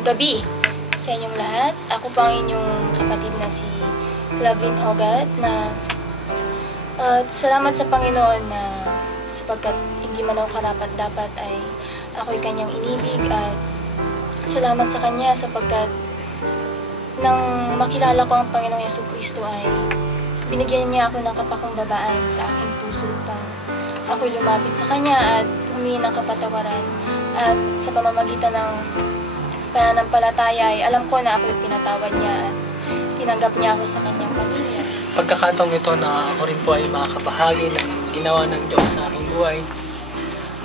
gabi sa inyong lahat. Ako po ang inyong kapatid na si Lovelyn Hogat na salamat sa Panginoon na sapagkat hindi man ako karapat-dapat ay ako'y kanyang inibig at salamat sa kanya sapagkat nang makilala ko ang Panginoong Jesucristo ay binigyan niya ako ng kapakumbabaan sa aking puso upang ako'y lumapit sa kanya at humingi ng kapatawaran. At sa pamamagitan ng pananampalataya ay alam ko na ako'y pinatawad niya at tinanggap niya ako sa kanyang pamilya. Pagkakataong ito na ako rin po ay makakabahagi ng ginawa ng Diyos sa aking buhay.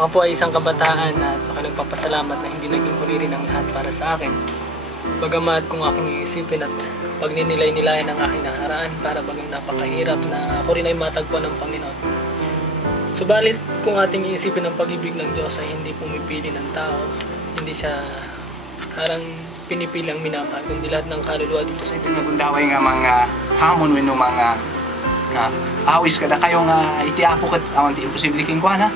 Ako po ay isang kabataan at ako'y nagpapasalamat na hindi naging huli rin ang lahat para sa akin. Bagamat kung aking iisipin at pagninilay-nilayan ang aking nakaraan para bagang napakahirap na ako rin ay matagpuan ng Panginoon. Subalit kung ating iisipin ang pag-ibig ng Diyos ay hindi pumipili ng tao, hindi siya parang pinipilang minamahal, kundi lahat ng kaluluwa dito sa ito. Nagundaway nga mga hamon wino mga awis kada kayo nga itiapo kat awan ti imposible king kuana.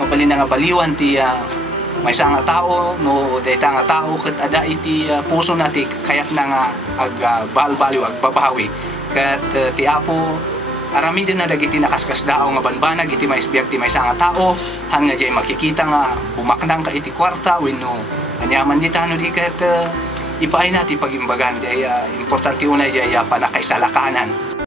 Mabalin nga baliwan ti may isa nga tao no dayta nga tao ket ada iti puso nati kayat na nga ag balbaliw ag babawi ket ti apo aramidin na dagiti nakaskas dao nga banbanag iti may isbiag ti may isa nga tao han nga jay makikita nga bumaknang ka iti kwarta wenno anyaman di tano di ket ipaay nati pagimbagan jay importante unay jay panakaisalakanan